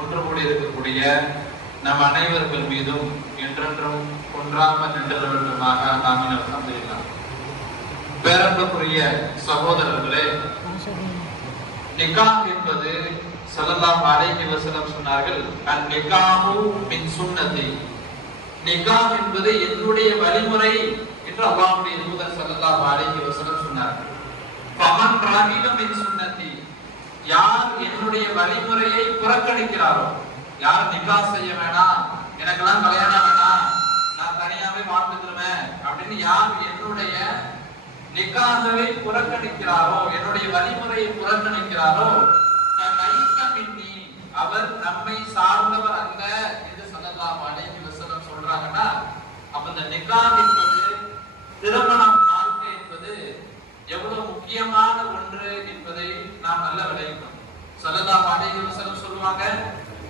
ஒன்று கூடி இருக்கக்கூடிய நம் அனைவர்கள் மீதும் என்றென்றும் கொன்றாமல் நின்ற வேண்டுமாக ஆமீன் அல்ஹம்துலில்லாஹ் பேரன்புக்குரிய சகோதரர்களே நிகாஹ் என்பது செல்லலாம் அலைஹி வஸல்லம் சொன்னார்கள் அன் நிகாஹு மின் சுன்னதி நிகாஹ் என்பது என்னுடைய வழிமுறை என்று அல்லாஹ்வுடைய தூதர் ஸல்லல்லாஹு அலைஹி வஸல்லம் சொன்னார்கள். ஃபமன் ரகிப மின் சுன்னதி யார் என்னுடைய வழிமுறையை புறக்கணிக்கிறாரோ? யார் நிக்கா செய்ய வேணாம் எனக்கெல்லாம் கல்யாணம் வேணாம் நான் தனியாவே வாழ்ந்துக்கிறேன் அப்படின்னு யார் என்னுடைய நிக்காகவே புறக்கணிக்கிறாரோ என்னுடைய வழிமுறையை புறக்கணிக்கிறாரோ ஃபலைஸ மின்னி, அவர் நம்மை சார்ந்தவர் அல்ல என்று சொல்லலாம் அலைஹி வஸல்லம் சொல்றாங்கன்னா அப்ப இந்த நிக்காஹ் என்பது திருமணம் வாழ்க்கை என்பது எவ்வளவு முக்கியமான ஒன்று என்பதை நாம் நல்ல விளையணும் சொல்லலாம் அலைஹி வஸல்லம் சொல்லுவாங்க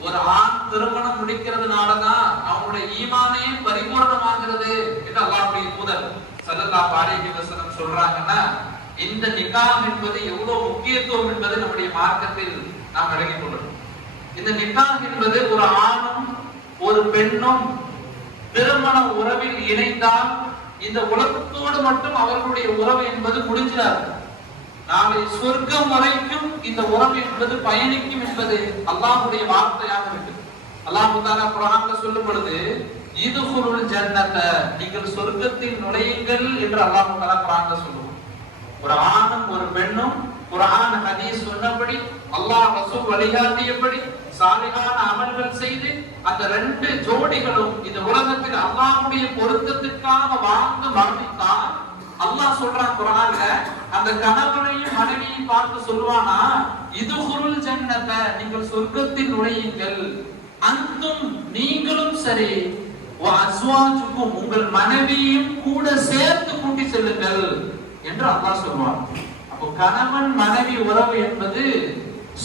ஒரு ஆண் திருமணம் முடிக்கிறதுனாலதான் அவனுடைய ஈமானே பரிபூர்ணமாகிறது என்று அல்லாஹ்வுடைய தூதர் ஸல்லல்லாஹு அலைஹி வசனம் சொல்றாங்கன்னா இந்த நிகாம் என்பது எவ்வளவு முக்கியத்துவம் என்பது நம்முடைய மார்க்கத்தில் நாம் விளங்கிக் கொள்ளணும் இந்த நிகாம் என்பது ஒரு ஆணும் ஒரு பெண்ணும் திருமண உறவில் இணைந்தால் இந்த உலகத்தோடு மட்டும் அவர்களுடைய உறவு என்பது முடிஞ்சிடாது. நாளை சொர்க்கம் வரைக்கும் இந்த உறவு என்பது பயணிக்கும் என்பது அல்லாஹுடைய வார்த்தையாக இருக்கு அல்லாஹு தாலா குர்ஆன்ல சொல்லும் பொழுது இதுகுருள் ஜன்னத நீங்கள் சொர்க்கத்தில் நுழையுங்கள் என்று அல்லாஹ் தாலா சொல்லுவோம் ஒரு ஆணும் ஒரு பெண்ணும் குரான் ஹதீஸ் சொன்னபடி அல்லாஹ் ரசூல் வழிகாட்டியபடி சாலிகான அமல்கள் செய்து அந்த ரெண்டு ஜோடிகளும் இந்த உலகத்தில் அல்லாஹுடைய பொருத்தத்திற்காக வாழ்ந்து மரணித்தால் அல்லாஹ் சொல்றான் குரான்ல அந்த கணவனையும் மனைவியையும் பார்த்து சொல்லுவானா இது குருள் ஜன்னத நீங்கள் சொர்க்கத்தில் நுழையுங்கள். அந்தும் நீங்களும் சரி அஸ்வாஜுக்கும் உங்கள் மனைவியும் கூட சேர்த்து கூட்டி செல்லுங்கள் என்று அல்லாஹ் சொல்வான் அப்போ கணவன் மனைவி உறவு என்பது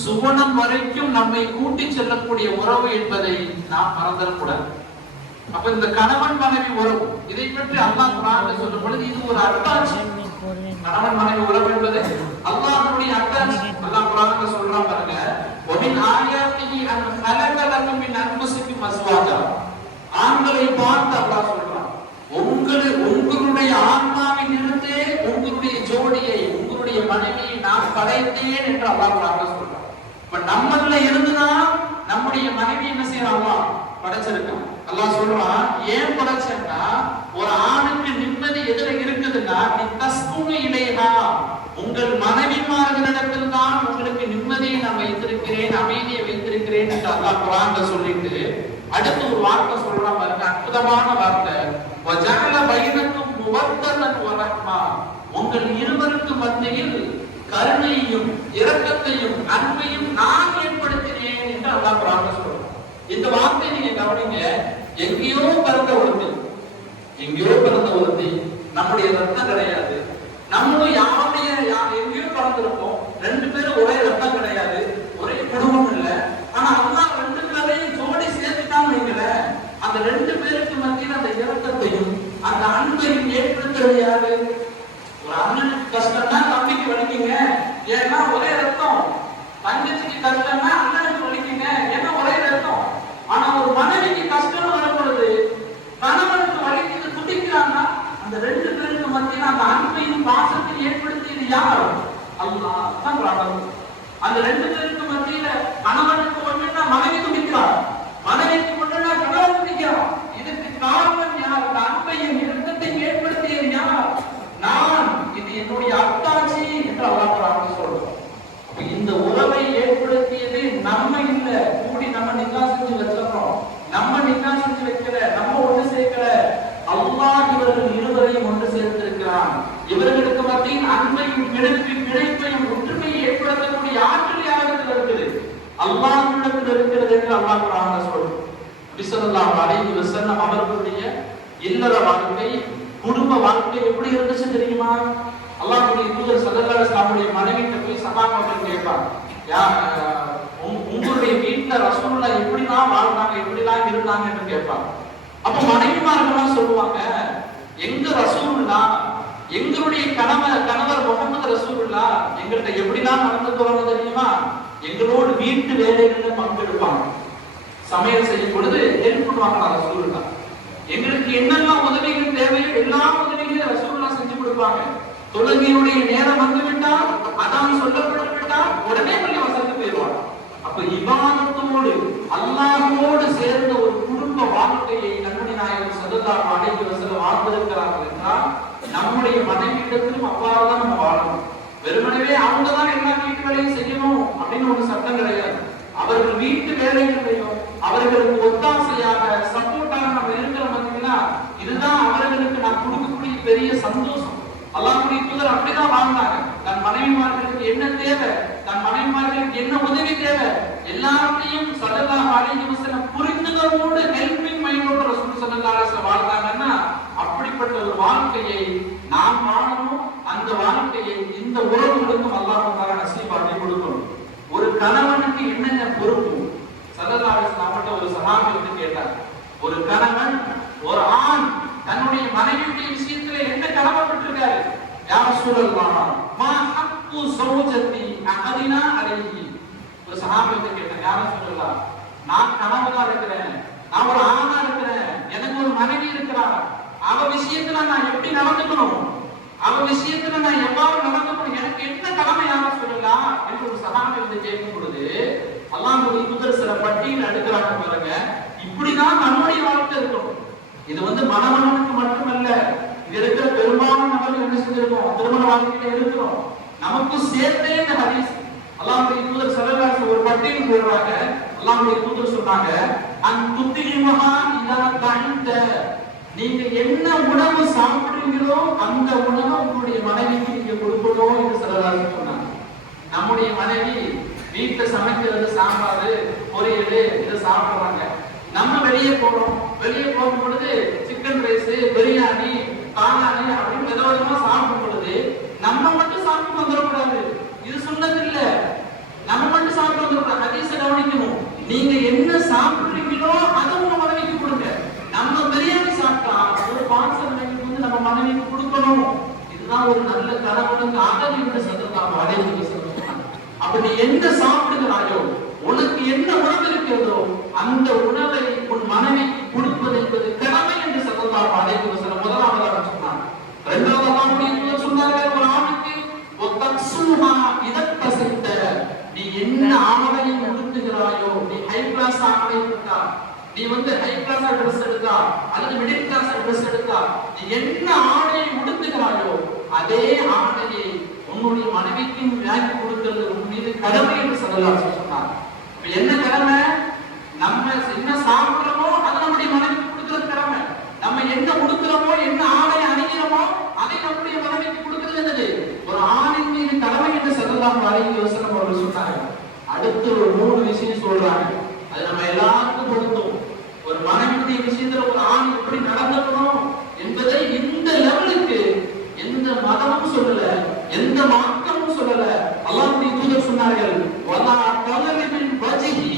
சுவனம் வரைக்கும் நம்மை கூட்டி செல்லக்கூடிய உறவு என்பதை நாம் மறந்துடக்கூடாது. அப்ப இந்த கணவன் மனைவி உறவு இதை பற்றி அல்லாஹ் குரான் சொல்லும் பொழுது இது ஒரு அட்டாட்சி கணவன் மனைவி உறவு என்பது அல்லாஹ்வுடைய அட்டாட்சி அல்லாஹ் குரான் சொல்றான் பாருங்க ஒமின் ஆயாத்திஹி அன் ஹலக லக்கும் மின் அன்ஃபுசிக்கும் அஸ்வாஜா. ஆண்களை பார்த்து அல்லாஹ் சொல்றான் உங்களை உங்களுடைய ஆன்மாவில் இருந்தே உங்களுடைய ஜோடியை உங்களுடைய மனைவியை நான் படைத்தேன் என்று அல்லாஹ் சொல்றான் இப்ப நம்மள இருந்துதான் நம்முடைய மனைவி என்ன செய்யறாமா படைச்சிருக்கான் அல்லாஹ் சொல்றான் ஏன் படைச்சேன்னா ஒரு ஆணுக்கு நிம்மதி எதுல இருக்குதுன்னா நீ தஸ்குனு இடையா உங்கள் மனைவிமார்களிடத்தில் தான் உங்களுக்கு நிம்மதியை நான் வைத்திருக்கிறேன் அமைதியை வைத்திருக்கிறேன் என்று அல்லாஹ் குரான் சொல்லிட்டு அடுத்து ஒரு வார்த்தை சொல்ற பாருங்க. அற்புதமான வார்த்தை. வஜால பைனக்கும் முவத்ததன் வ உங்கள் இருவருக்கு மத்தியில் கருணையையும் இரக்கத்தையும் அன்பையும் நான் ஏற்படுத்தினேன் என்று அல்லாஹ் பிரார்த்தனை சொல்றான். இந்த வார்த்தை நீங்க கவனிங்க. எங்கேயோ பிறந்த ஒருத்தி. எங்கேயோ பிறந்த ஒருத்தி. நம்முடைய ரத்தம் கிடையாது. நம்மளும் யாருடைய யார் எங்கேயோ பிறந்திருப்போம். ரெண்டு பேரும் ஒரே ரத்தம் கிடையாது ஒரே குடும்பம் இல்ல ஆனா அல்லாஹ் ரெண்டு பேரையும் ஜோடி சேர்த்துட்டான்னு வைங்களேன் அந்த ரெண்டு பேருக்கு மத்தியில் அந்த இரக்கத்தையும் அந்த அன்பையும் ஏற்படுத்துறது யாரு? ஒரு அண்ணனுக்கு கஷ்டம்னா தம்பிக்கு வலிக்குங்க ஏன்னா ஒரே ரத்தம் தங்கச்சிக்கு கஷ்டம்னா அண்ணனுக்கு வலிக்குங்க ஏன்னா ஒரே ரத்தம் ஆனா ஒரு மனைவிக்கு கஷ்டம் வரும் பொழுது கணவனுக்கு வலிக்குது துடிக்கிறான்னா அந்த ரெண்டு பேருக்கு மத்தியில் அந்த அன்பையும் பாசத்தையும் ஏற்படுத்தியது யார் அல்லாஹ் தான் கடவுள். அந்த ரெண்டு பேருக்கு மத்தியில கணவனுக்கு ஒண்ணுன்னா மனைவி துடிக்கிறார் மனைவிக்கு ஒண்ணுன்னா கணவன் துடிக்கிறான் இதுக்கு காரணம் யார் அந்த அன்பையும் இரக்கத்தையும் ஏற்படுத்தியது யார் நான் இது என்னுடைய அத்தாட்சி என்று அல்லாஹ் குர்ஆன்ல சொல்றான் அப்ப இந்த உறவை ஏற்படுத்தியது நம்ம இல்ல கூடி நம்ம நிக்கா செஞ்சு வச்சிருக்கோம் நம்ம நிக்கா செஞ்சு வைக்கல நம்ம ஒண்ணு சேர்க்கல அல்லாஹ் இவர்கள் இருவரையும் ஒன்று சேர்த்திருக்கிறான் இவர்களுக்கு மத்தியில் அன்பையும் பிணைப்பு பிணைப்பையும் ஒற்றுமையை ஏற்படுத்தக்கூடிய ஆற்றல் யாரிடத்தில் இருக்குது அல்லாஹ்விடத்தில் இருக்கிறது என்று அல்லாஹ் குர்ஆன்ல சொல்றான் நபி ஸல்லல்லாஹு அலைஹி வஸல்லம் அவர்களுடைய இல்லற வாழ்க்கை குடும்ப வாழ்க்கை எப்படி இருந்துச்சு தெரியுமா? அல்லாஹ்வுடைய தூதர் ஸல்லல்லாஹு அலைஹி வஸல்லம் மனைவிட்ட போய் சகாபாக்கள் கேட்பார். யா உங்களுடைய வீட்ல ரசூலுல்லாஹ் எப்படிலாம் வாழ்ந்தாங்க எப்படிலாம் இருந்தாங்க? என்று கேட்பாங்க அப்ப மனைவிமார்கள்லாம் சொல்லுவாங்க எங்க ரசூலுல்லா எங்களுடைய கணவர் கணவர் முகமது ரசூலுல்லா எங்கள்கிட்ட எப்படிலாம் போறாங்க தெரியுமா? எங்களோடு வீட்டு வேலைகள்ல பங்கெடுப்பாங்க. சமையல் செய்யும் பொழுது ஹெல்ப் பண்ணுவாங்க ரசூல்லா எங்களுக்கு என்னெல்லாம் உதவிகள் தேவையோ எல்லா உதவிகளையும் ரசூல்லா செஞ்சு கொடுப்பாங்க. தொழுகையுடைய நேரம் வந்து விட்டா அதான் சொல்லப்பட்டு விட்டால் உடனே பள்ளி வசதிக்கு போயிடுவாங்க. அப்ப இமானத்தோடு அல்லாஹோடு சேர்ந்த ஒரு குடும்ப வாழ்க்கையை கண்மணி நாயகர் சதல்லாஹு அடைந்து வசதி வாழ்ந்திருக்கிறார்கள் என்றால் நம்முடைய மனைவியிடத்திலும் அவ்வாறு தான் நம்ம வாழணும். வெறுமனவே அவங்க தான் வீட்டு செய்யணும் அப்படின்னு ஒரு சட்டம் கிடையாது. அவர்கள் வீட்டு வேலைகளையும் அவர்களுக்கு ஒத்தாசையாக சப்போர்ட்டாக நம்ம இருக்கிறோம் பார்த்தீங்கன்னா இதுதான் அவர்களுக்கு நான் கொடுக்கக்கூடிய பெரிய சந்தோஷம். அல்லாஹுடைய தூதர் அப்படிதான் வாழ்ந்தாங்க தன் மனைவிமார்களுக்கு என்ன தேவை? தன் மனைவிமார்களுக்கு என்ன உதவி தேவை? எல்லாத்தையும் சல்லல்லாஹு அலைஹி வஸல்லம் புரிந்துணர்வோடு ஹெல்பிங் மைண்டோட ரசூல் ஸல்லல்லாஹு வாழ்ந்தாங்கன்னா அப்படிப்பட்ட ஒரு வாழ்க்கையை நாம் வாழணும். அந்த வாழ்க்கையை இந்த உறவுகளுக்கும் அல்லாஹ் தஆலா நசீபாக்கி கொடுக்கணும் ஒரு கணவனுக்கு என்னென்ன பொறுப்பு? சல்லல்லாஹு ஒரு சகாமி வந்து கேட்டார். ஒரு கணவன் ஒரு ஆண் தன்னுடைய மனைவியுடைய விஷயத்துல என்ன கடமைப்பட்டிருக்காரு? யார் சூழல் மா ஹக்கு சௌஜத்தி அகதினா அழகி ஒரு சகாமி வந்து கேட்டேன் யார் சூழல்லாம் நான் கணவனா இருக்கிறேன் நான் ஒரு ஆணா இருக்கிறேன் எனக்கு ஒரு மனைவி இருக்கிறா அவ விஷயத்துல நான் எப்படி நடந்துக்கணும்? அவ விஷயத்துல நான் எவ்வாறு நடந்துக்கணும்? எனக்கு என்ன தலைமை யாரும் சொல்லலாம் என்று ஒரு சகாமி வந்து கேட்கும் பொழுது அல்லாஹ்வுடைய தூதர் சில பட்டியல் அடுக்கிறாங்க பாருங்க. இப்படிதான் நம்முடைய வாழ்க்கை இருக்கணும் இது வந்து மணமகனுக்கு மட்டுமல்ல இது இருக்கிற பெரும்பாலும் நபர்கள் என்ன செஞ்சிருக்கோம் திருமண வாழ்க்கையில இருக்கிறோம். நமக்கு சேர்த்தே இந்த ஹதீஸ். அல்லாஹ்வுடைய தூதர் ஸல்லல்லாஹு ஒரு பட்டியல் போடுறாங்க. அல்லாஹ்வுடைய தூதர் சொன்னாங்க அன் துத்திமஹா இதா தஹந்த நீங்க என்ன உணவு சாப்பிடுறீங்களோ அந்த உணவை உங்களுடைய மனைவிக்கு நீங்க கொடுக்கணும் என்று சிலராக சொன்னாங்க. நம்முடைய மனைவி வீட்டுல சமைக்கிறது சாம்பார் பொரியல் இதை சாப்பிடுறாங்க நம்ம வெளியே போறோம். வெளியே போகும் பொழுது சிக்கன் ரைஸ் பிரியாணி காளானி அப்படின்னு விதவிதமா சாப்பிடும் பொழுது நம்ம மட்டும் சாப்பிட்டு வந்துடக்கூடாது. இது சொன்னது இல்ல நம்ம மட்டும் சாப்பிட்டு வந்துடக்கூடாது. அதே கவனிக்கணும். நீங்க என்ன சாப்பிடுறீங்களோ அதை உங்க மனைவிக்கு கொடுங்க. நம்ம பிரியாணி சாப்பிட்டா ஒரு பான்சல் மனைவி கொடுக்கணும். இதுதான் ஒரு நல்ல கணவனுக்காக அகல் என்று அடைந்து அப்படி என்ன சாப்பிடுகிறாயோ உனக்கு என்ன உணவு இருக்கிறதோ அந்த உணவை உன் மனைவிக்கு கொடுப்பது என்பது கடமை என்று சத்தம் அடைந்து வசனம் முதலாவதாக சொன்னாங்க இரண்டாவதாக சொன்னாங்க ஒரு ஆணுக்கு ஒத்தக்சுஹா இதத்தசித்த நீ என்ன ஆடையை உடுத்துகிறாயோ நீ ஹை கிளாஸ் ஆடை இருக்கா நீ வந்து ஹை கிளாஸா ட்ரெஸ் எடுத்தா அல்லது மிடில் கிளாஸ் ட்ரெஸ் எடுத்தா நீ என்ன ஆடையை உடுத்துகிறாயோ அதே ஆடையை உன்னுடைய மனைவிக்கும் வாங்கி கொடுக்கிறது உன் மீது கடமை என்று சொல்லலாம் சொன்னார். இப்ப என்ன கடமை? நம்ம என்ன சாப்பிடுறோமோ அது நம்முடைய மனைவிக்கு கொடுக்கிறது கடமை. நம்ம என்ன உடுக்கிறோமோ என்ன ஆடை அணிகிறோமோ அதை நம்முடைய மனைவிக்கு கொடுக்கிறது என்னது? ஒரு ஆணின் மீது கடமை என்று சொல்லலாம் வரைக்கும் யோசனை அவர்கள் சொன்னாங்க அடுத்து ஒரு மூணு விஷயம் சொல்றாங்க. அது நம்ம எல்லாரும் மனைவியுடைய விஷயத்துல ஒரு ஆண் எப்படி நடந்துக்கணும் என்பதை இந்த லெவலுக்கு எந்த மதமும் சொல்லல எந்த மாற்றமும் சொல்லல. அல்லாஹ்வுடைய தூதர் சொன்னார்கள் வலா தலரிபின் வஜஹி.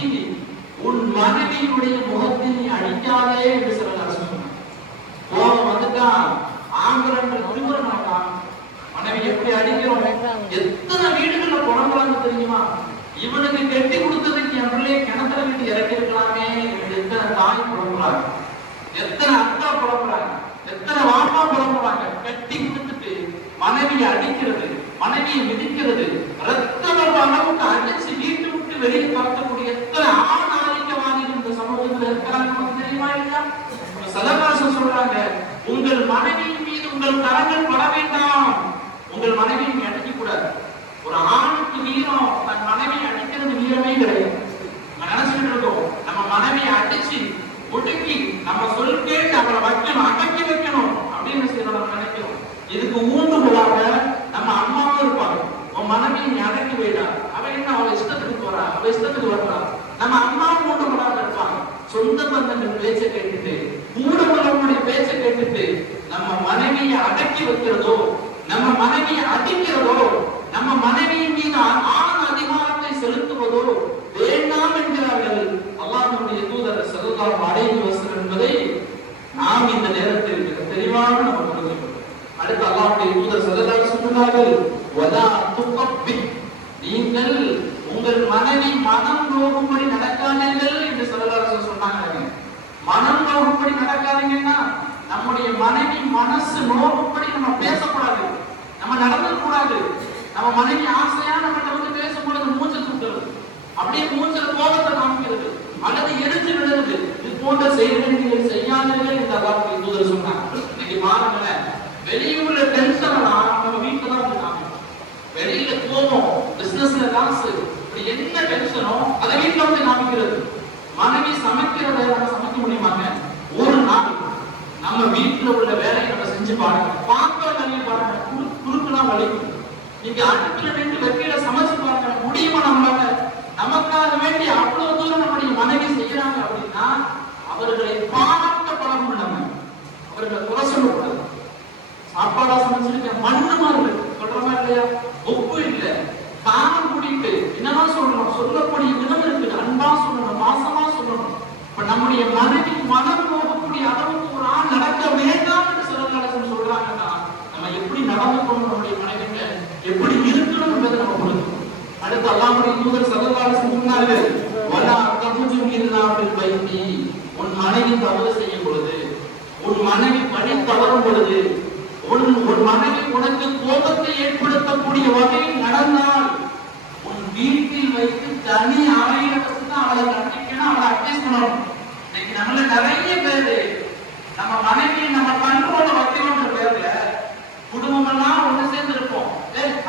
உன் மனைவியுடைய முகத்தை நீ அடிக்காதே என்று சொல்லலாம் சொன்னாங்க. கோபம் வந்துட்டா ஆங்கிலன்ற திருமண மாட்டான் மனைவி எப்படி அடிக்கிறோம்? எத்தனை வீடுகள்ல குணம் தெரியுமா? இவனுக்கு கட்டி கொடுத்ததுக்கு என் கிணத்துல விட்டு இறக்கி இருக்கலாமே எத்தனை தாய் புலம்புறாங்க. எத்தனை அக்கா புலம்புறாங்க. எத்தனை வாப்பா புலம்புறாங்க. கட்டி கொடுத்துட்டு மனைவியை அடிக்கிறது மனைவியை மிதிக்கிறது ரத்த அளவுக்கு அடிச்சு வீட்டு விட்டு வெளியே துரத்தக்கூடிய எத்தனை ஆண் ஆதிக்கவாதிகள் இந்த சமூகத்துல இருக்கிறாங்க தெரியுமா இல்லையா? சதகாசம் சொல்றாங்க உங்கள் மனைவியின் மீது உங்கள் கரங்கள் பட வேண்டாம் உங்கள் மனைவியை அடிக்க கூடாது ஒரு ஆணுக்கு வீரம் அடிக்கிறது கிடையாது. நம்ம நினைச்சுட்டு இருக்கோம் நம்ம மனைவியை அடிச்சு ஒடுக்கி நம்ம சொல் கேட்டு அவளை வைக்கணும் அடக்கி வைக்கணும் அப்படின்னு சொல்லி நம்ம நினைக்கிறோம். இதுக்கு ஊண்டுகோலாக நம்ம அம்மாவும் இருப்பாங்க. உன் மனைவியை நீ அடக்கி வைடா. அவ என்ன அவள் இஷ்டத்துக்கு போறா? அவள் இஷ்டத்துக்கு வரா நம்ம அம்மாவும் ஊண்டுகோலாக இருப்பாங்க. சொந்த பந்தங்கள் பேச்ச கேட்டுட்டு ஊடகங்களுடைய பேச்சை கேட்டுட்டு நம்ம மனைவியை அடக்கி வைக்கிறதோ நம்ம மனைவியை அடிக்கிறதோ நம்ம மனைவியின் மீது ஆண் அதிகாரத்தை செலுத்துவதோ வேண்டாம் என்கிறார்கள். அல்லாஹனுடைய தூதர் செலுத்தாம் அடைந்து வசனம் என்பதை நாம் இந்த நேரத்தில் மிக தெளிவாக நம்ம புரிந்து கொள்வோம். அடுத்து அல்லாஹுடைய தூதர் செலுத்தார் சொல்கிறார்கள் வதா துப்பப்பி நீங்கள் உங்கள் மனைவி மனம் நோகும்படி நடக்காதீர்கள் என்று செலுத்தார் சொன்னாங்க. மனம் நோகும்படி நடக்காதீங்கன்னா நம்முடைய மனைவி மனசு நோகும்படி நம்ம பேசக்கூடாது. நம்ம நடந்து கூடாது நம்ம மனைவி ஆசையா நம்மகிட்ட வந்து பேசும்பொழுது மூச்சல் சுட்டுறது அப்படியே மூச்சல் கோபத்தை காமிக்கிறது. அல்லது எடுத்து விடுறது இது போன்ற செயல்களை நீங்கள் செய்யாதீர்கள் இந்த வார்த்தை தூதர் சொன்னாங்க இன்னைக்கு பாருங்களேன் வெளியூர்ல டென்ஷன் நம்ம வீட்டுல தான் வந்து காமிக்கும். வெளியில கோபம் பிசினஸ்ல லாஸ் இப்படி என்ன டென்ஷனோ அதை வீட்டுல வந்து காமிக்கிறது. மனைவி சமைக்கிறத நம்ம சமைக்க முடியுமாங்க? ஒரு நாள் நம்ம வீட்டுல உள்ள வேலையை நம்ம செஞ்சு பாருங்க. பாத்திர வேலையை பாருங்க. குறு குறுக்குலாம் வலிக்கும் நீங்க ஆட்டத்துல வேண்டி வெற்றியில சமைச்சு பாருங்க முடியுமா நம்மளால நமக்காக வேண்டி அவ்வளவு தூரம் நம்முடைய மனைவி செய்யறாங்க அப்படின்னா அவர்களை பாராட்ட பழகும் நம்ம அவர்களை குறை சொல்லக்கூடாது. சாப்பாடா சமைச்சிருக்கேன் மண்ணு மாறு சொல்றமா இல்லையா? உப்பு இல்ல. காரம் கூட்டிட்டு என்னன்னா சொல்றோம் சொல்லக்கூடிய விதம் இருக்கு அன்பா சொல்லணும். பாசமா சொல்லணும். இப்ப நம்முடைய மனைவி மனம் போகக்கூடிய அளவுக்கு ஒரு ஆள் நடக்க வேண்டாம் என்று சிறந்த சொல்றாங்கன்னா நம்ம எப்படி நடந்துக்கணும் நம்முடைய மனைவி? எப்படி இருக்கணும் என்பதை நம்ம புரிஞ்சுக்கணும். அடுத்து அல்லாஹ்வுடைய தூதர் சல்லல்லாஹு சொன்னார்கள் வலா தகுஜு இல்லா பைத்தி. உன் மனைவி தவறு செய்யும் பொழுது உன் மனைவி பணி தவறும் பொழுது உன் உன் மனைவி உனக்கு கோபத்தை ஏற்படுத்தக்கூடிய வகையில் நடந்தால் உன் வீட்டில் வைத்து தனி அறையில அவளை கண்டிக்கணும் அவளை அட்வைஸ் பண்ணணும். இன்னைக்கு நம்மள நிறைய பேரு நம்ம மனைவி நம்ம கண்ட்ரோல வைக்கணும்ன்ற பேர்ல குடும்பம் எல்லாம் ஒண்ணு சேர்ந்து இருப்போம்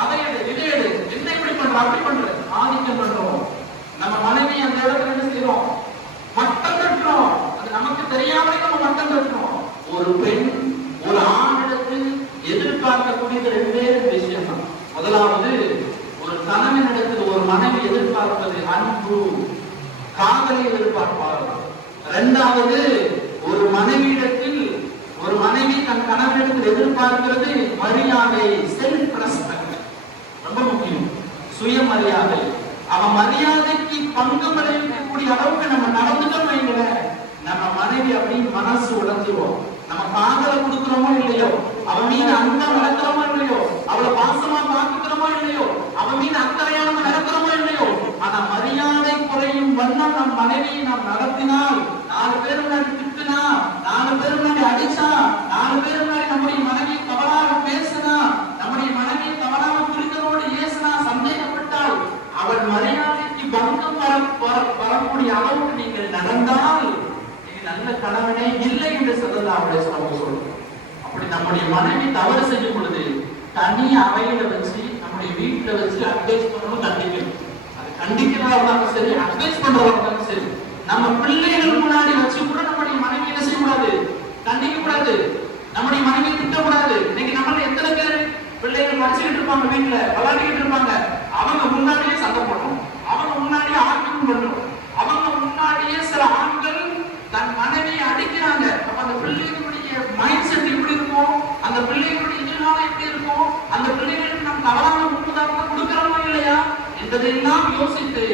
அதை எடு இதை எடு என்ன இப்படி பண்றோம் அப்படி பண்றது? ஆதிக்கம் பண்றோம் நம்ம மனைவி அந்த இடத்துல என்ன செய்யறோம்? மட்டம் தட்டுறோம் அது நமக்கு தெரியாமலே நம்ம மட்டம் தட்டுறோம் ஒரு பெண் ஒரு ஆணிடத்தில் எதிர்பார்க்கக்கூடியது ரெண்டே ரெண்டு விஷயம். தான் முதலாவது ஒரு கணவனிடத்தில் ஒரு மனைவி எதிர்பார்ப்பது அன்பு காதலை எதிர்பார்ப்பார்கள். இரண்டாவது ஒரு மனைவியிடத்தில் தன் எதிர்பார்க்கிறது மரியாதை செல்ஃப் ரெஸ்பெக்ட் ரொம்ப முக்கியம். சுயமரியாதை. அவன் மரியாதைக்கு பங்கு விளைவிக்கக்கூடிய அளவுக்கு நம்ம நடந்துட்டோம் வைங்களேன் நம்ம மனைவி அப்படின்னு மனசு உடைஞ்சிருவோம் நம்ம காதல கொடுக்கிறோமோ இல்லையோ? அவன் மீது அன்பா நடக்கிறோமோ இல்லையோ? அவளை பாசமா பாத்துக்கிறோமோ இல்லையோ? அவன் மீது அக்கறையான நடக்கிறோமோ இல்லையோ? ஆனா மரியாதை குறையும் வண்ணம் நம் மனைவியை நாம் நடத்தினால் நாலு பேர் முன்னாடி திட்டுனா நாலு பேர் முன்னாடி அடிச்சா நாலு பேர் முன்னாடி நம்முடைய மனைவி தவறாக பேசினா நம்முடைய மனைவி தவறாக புரிதலோடு ஏசினா சந்தேகப்பட்டால் அவள் மரியாதைக்கு பங்கம் வர வர- வரக்கூடிய அளவுக்கு நீங்கள் நடந்தால் நீங்க நல்ல கணவனே இல்லை என்று சொல்லலாம் அவருடைய சமூகம் சொல்றோம் அப்படி நம்முடைய மனைவி தவறு செய்யும் பொழுது தனி அறையில வச்சு நம்முடைய வீட்டுல வச்சு அட்வைஸ் பண்ணணும் கண்டிக்கணும் அது கண்டிக்கிறதா இருந்தாலும் சரி அட்வைஸ் பண்றதா இருந்தாலும் சரி நம்ம பிள்ளைகள் முன்னாடி வச்சு கூட நம்முடைய மனைவி என்ன செய்யக்கூடாது கண்டிக்க கூடாது நம்முடைய மனைவி திட்டக்கூடாது இன்னைக்கு நம்மள எத்தனை பேர் பிள்ளைகள் படிச்சுக்கிட்டு இருப்பாங்க வீட்டுல விளையாடிக்கிட்டு இருப்பாங்க அவங்க முன்னாடியே சண்டை போடுறோம் அவங்க முன்னாடியே ஆர்கியூமெண்ட் பண்றோம் அவங்க முன்னாடியே சில ஆண்கள் தன் மனைவியை அடிக்கிறாங்க அப்ப அந்த பிள்ளைகளுடைய மைண்ட் செட் எப்படி இருக்கும் அந்த பிள்ளைகளுடைய எதிர்காலம் எப்படி இருக்கும் அந்த பிள்ளைகளுக்கு நாம் தவறான முன்னுதாரணம் கொடுக்கிறோமா இல்லையா? என்பதையெல்லாம் யோசித்து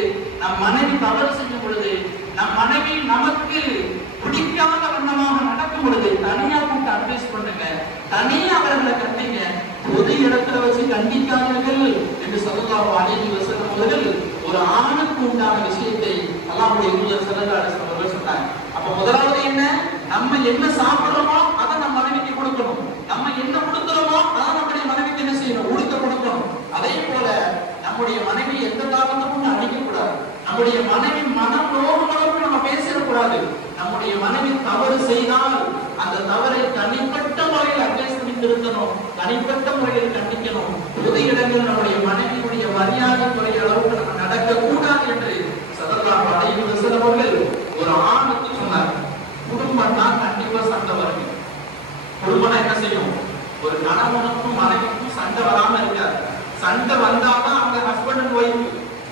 நம் மனைவி தவறு செய்யும் பொழுது நம் மனைவி நமக்கு பிடிக்காத வண்ணமாக நடக்கும் பொழுது தனியா கூட்டு அட்வைஸ் பண்ணுங்க. தனியா அவர்களை கண்டிங்க பொது இடத்துல வச்சு கண்டிக்காதீர்கள் என்று சொல்லலாம் அழகி வசனம் அவர்கள் ஒரு ஆணுக்கு உண்டான விஷயத்தை அல்லாவுடைய தூதர் ஸல்லல்லாஹு அவர்கள் சொன்னாங்க அப்ப முதலாவது என்ன? நம்ம என்ன சாப்பிடுறோமோ அதை நம்ம மனைவிக்கு கொடுக்கணும். நம்ம என்ன கொடுக்கிறோமோ அதை நம்முடைய மனைவிக்கு என்ன செய்யணும்? உடுக்க கொடுக்கணும். அதே போல நம்முடைய மனைவி எந்த காரணத்துக்கும் அடிக்க நம்முடைய மனைவி மனம் நோகும் அளவுக்கு நம்ம பேசிடக்கூடாது. நம்முடைய மனைவி தவறு செய்தால் அந்த தவறை தனிப்பட்ட முறையில் அட்வைஸ் பண்ணி திருத்தணும் தனிப்பட்ட முறையில் கண்டிக்கணும். பொது இடங்கள் நம்முடைய மனைவியுடைய மரியாதை துறை அளவுக்கு நம்ம நடக்க கூடாது என்று சதல்லாம் அடையும் சிலவர்கள் ஒரு ஆணுக்கு சொன்னார் குடும்பம் தான் குடும்பம்னா என்ன செய்யும்? ஒரு கணவனுக்கும் மனைவிக்கும் சண்டை வராம இருக்காது. சண்டை வந்தாதான் அவங்க ஹஸ்பண்ட் அண்ட் ஒய்ஃப்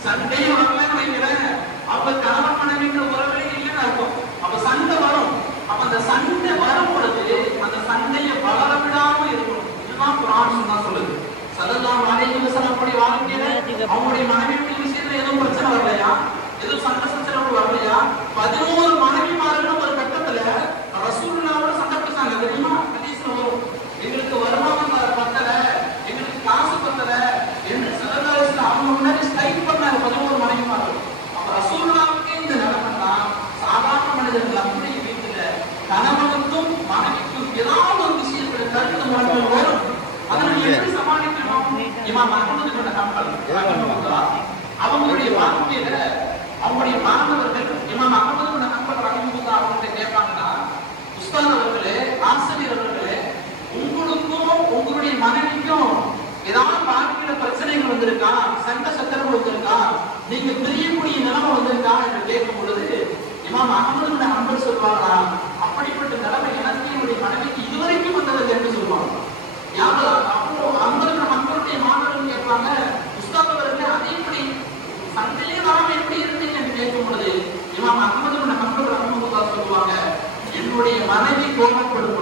சண்டையே வரலன்னு வைக்கிறேன் அவங்க கணவன் மனைவிங்கிற உறவே இல்லைன்னு அர்த்தம். அப்ப சண்டை வரும். அப்ப அந்த சண்டை வரும் பொழுது அந்த சண்டையை வளர விடாம இருக்கணும். இதுதான் புராணம் தான் சொல்லுது. சதல்லாம் மனைவி வஸல்லம் அப்படி வாழ்க்கையில அவங்களுடைய மனைவி விஷயத்துல எதுவும் பிரச்சனை வரலையா? எதுவும் சண்டை சச்சரவு வரலையா? பதினோரு மனைவி ஒரு சொல்வார்களா அப்படிப்பட்ட நிலைமை எனக்கு என்னுடைய மனைவிக்கு இதுவரைக்கும் வந்தது என்று சொல்லுவாங்க. ஞாபகம் அப்போ அந்த மக்களுடைய மாணவர்கள் கேட்பாங்க புஸ்தகவர்கள் அது எப்படி? சண்டையிலே வராம எப்படி இருந்தீங்க? என்று கேட்கும் பொழுது இமாம் அகமது மக்கள் அகமதுல்லா சொல்லுவாங்க என்னுடைய மனைவி கோபப்படும்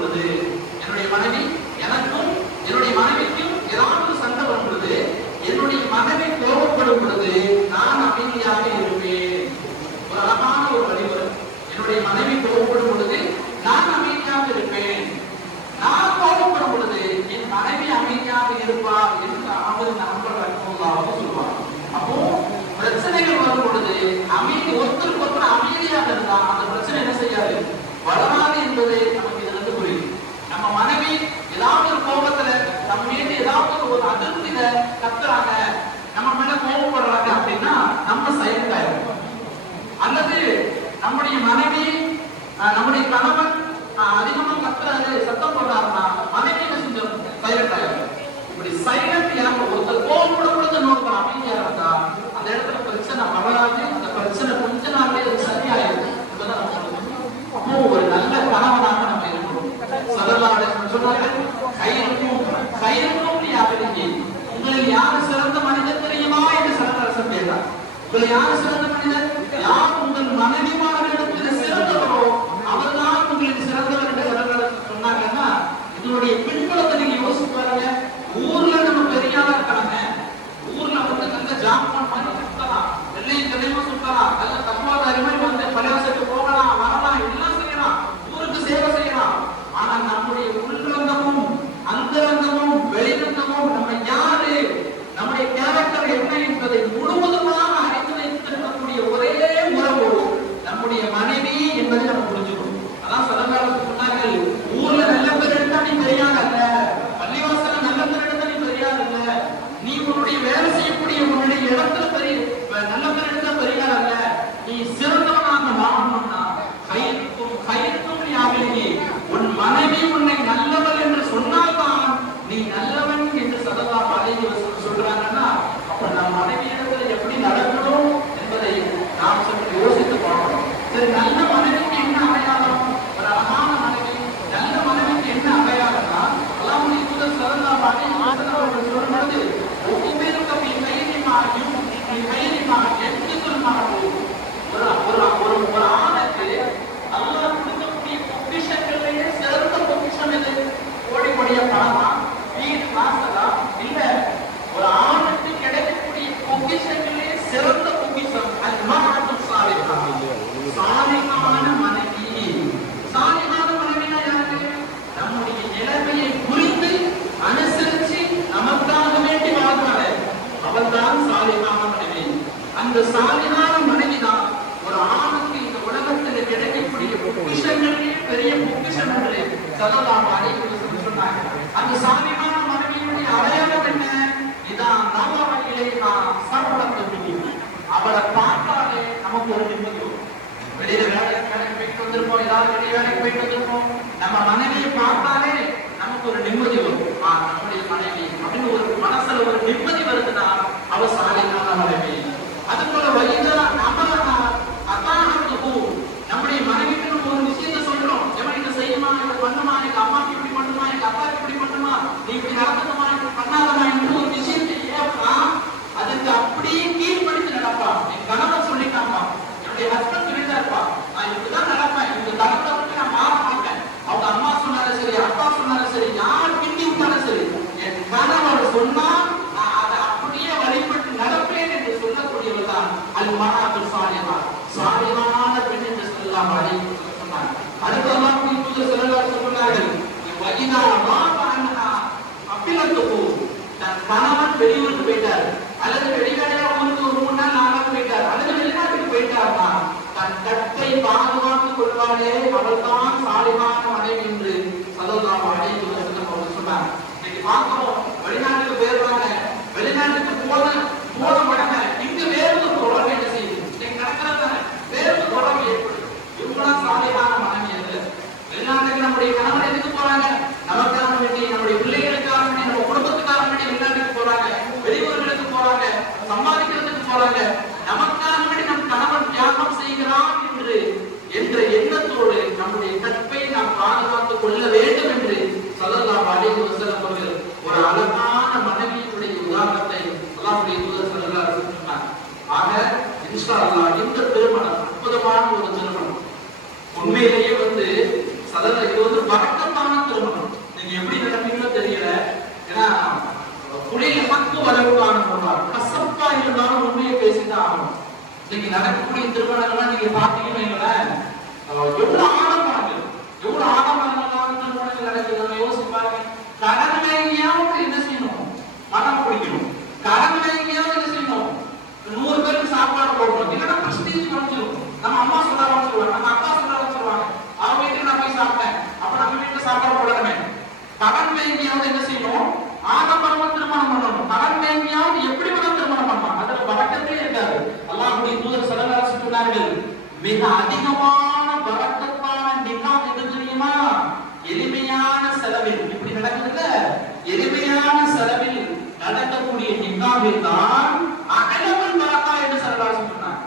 நம்முடைய கணவன் அதிகமா கத்துறாரு சத்தம் போடுறாருன்னா மனைவி என்ன செஞ்சோம் சைலண்ட் ஆயிடும் இப்படி சைலண்ட் எனக்கு ஒருத்தர் கோவம் கூட கொடுத்து நோக்கம் அமைதியா இருந்தா அந்த இடத்துல பிரச்சனை வளராது அந்த பிரச்சனை கொஞ்ச நாளே சரியாயிடும். ஒரு நல்ல கணவனாக நம்ம இருக்கணும். சதலாடு சொன்னாங்க கயிறுக்கும் கயிறுக்கும் யாருக்கு உங்களில் யார் சிறந்த மனிதர் தெரியுமா? என்று சரதரசன் கேட்டார் உங்களை யார் சிறந்த மனிதர் யார் உங்கள் மனைவிமா? அந்த சாலினான மனைவிதான் ஒரு ஆணுக்கு இந்த உலகத்தில் கிடைக்கக்கூடிய பொக்கிஷங்களிலே பெரிய பொக்கிஷங்களை சொல்லலாம்? சாமியமான மனைவியினுடைய அடையாளம் என்ன இதான் நல்ல வழியிலே நாம் சம்பளத்தை பிடிக்கணும் அவளை பார்த்தாலே நமக்கு ஒரு நிம்மதி வெளியில வேலை வேலைக்கு போயிட்டு வந்திருப்போம் ஏதாவது வெளியே வேலைக்கு போயிட்டு வந்திருப்போம் நம்ம மனைவியை பார்த்தாலே நமக்கு ஒரு நிம்மதி வரும் நம்முடைய மனைவி அப்படின்னு ஒரு மனசுல ஒரு நிம்மதி வருதுன்னா அவ சாலை பாதுகாத்துக் கொள்வாளே அவள்தான் சாலிமான மனைவி என்று சதோதாமா அழைத்து சொன்னார். இன்னைக்கு பார்க்கிறோம் kita berada lagi கொண்டிருக்கிறார்கள் மிக அதிகமான வரக்கத்தான நிகாம் எது தெரியுமா? எளிமையான செலவில். இப்படி நடக்குதுல எளிமையான செலவில் நடக்கக்கூடிய நிகாமை தான் அகலவன் வரக்கா என்று சரலாசு சொன்னார்.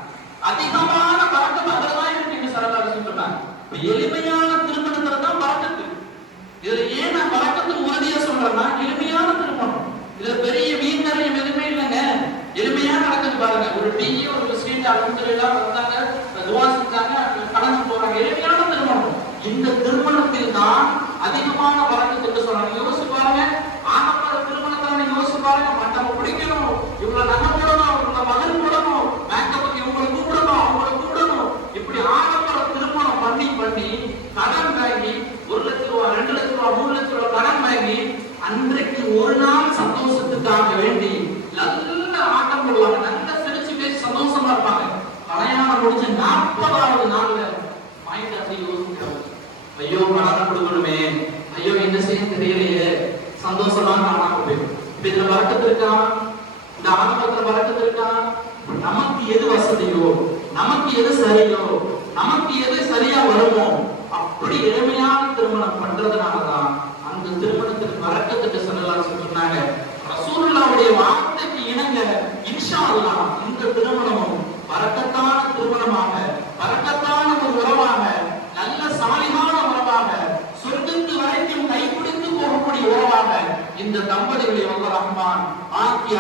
அதிகமான வரக்கம் அதுதான் இருக்கு என்று சரலாசு சொன்னார். எளிமையான திருமணத்துல தான் வரக்கத்து இதுல ஏன் நான் வரக்கத்துக்கு உறுதியா சொல்றேன்னா எளிமையான திருமணம். இதுல பெரிய வீண் நிறைய எதுவுமே இல்லைங்க. எளிமையா நடக்குது பாருங்க. ஒரு டீ ஒரு செஞ்சு அலமதுலாம் வந்தாங்க துவா செஞ்சாங்க கடந்து போறாங்க. இளமையான திருமணம். இந்த திருமணத்தில் தான் அதிகமான வரக்கு கொண்டு சொல்றாங்க. யோசிச்சு பாருங்க ஆகப்பட திருமணத்தை யோசிச்சு பாருங்க. மண்டபம் பிடிக்கணும். இவ்வளவு நகை போடணும் இவ்வளவு மகன் போடணும்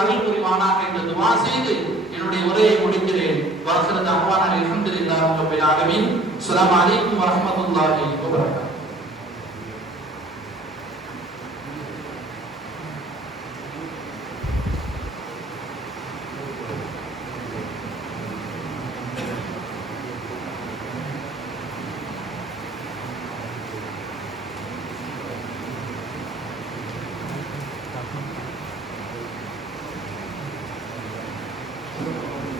আমি